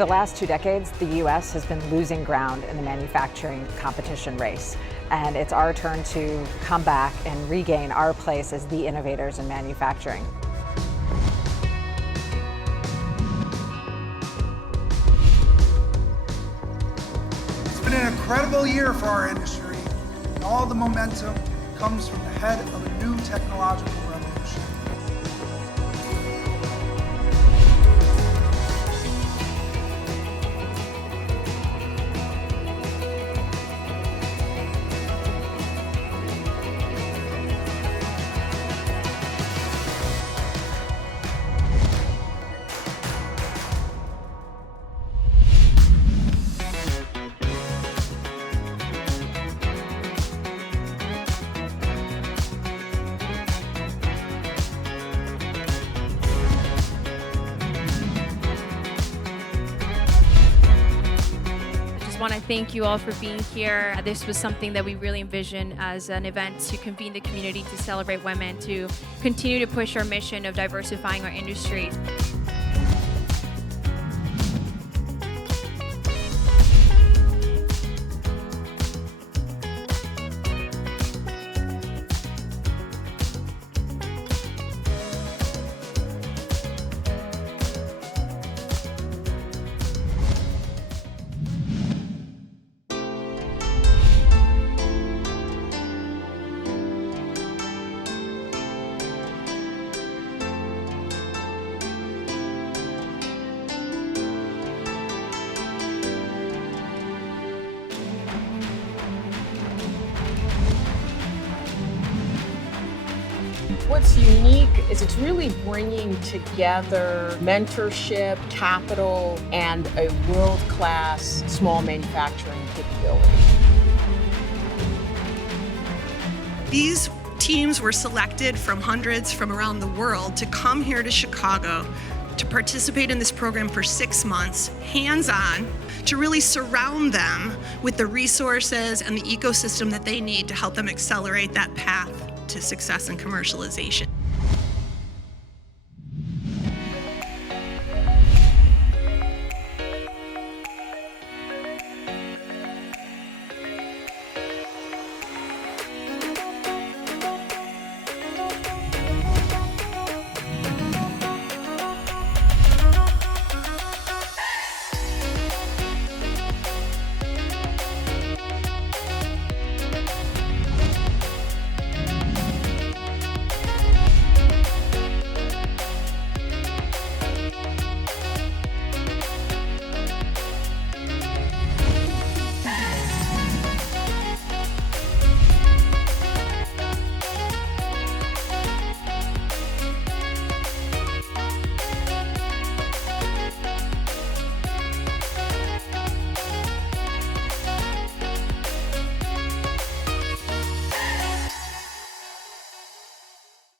the last 2 decades, the U.S. has been losing ground in the manufacturing competition race, and it's our turn to come back and regain our place as the innovators in manufacturing. It's been an incredible year for our industry, and all the momentum comes from the head of a new technological revolution. I want to thank you all for being here. This was something that we really envisioned as an event to convene the community, to celebrate women, to continue to push our mission of diversifying our industry. What's unique is it's really bringing together mentorship, capital, and a world-class small manufacturing capability. These teams were selected from hundreds from around the world to come here to Chicago to participate in this program for 6 months, hands-on, to really surround them with the resources and the ecosystem that they need to help them accelerate that path to success and commercialization.